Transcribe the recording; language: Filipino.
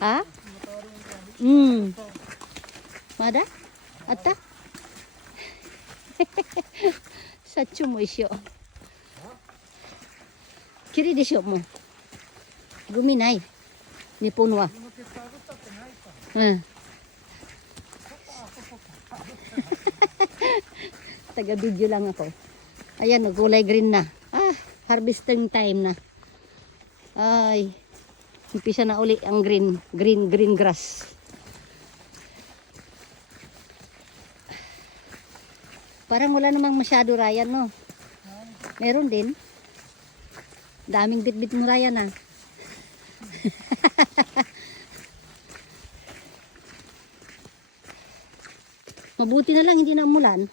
Ha? Mada? Ata? Sachu mo isyo. Kiri desyo mo. Guminay. Nipon wa. Taga-video lang ako. Ayan, nagkulay green na. Harvesting time na. Ay, umpisa na uli ang green grass. Parang wala namang masyado, Ryan, no? Meron din. Daming bit-bit mo, Ryan, ah. Mabuti na lang hindi na umulan.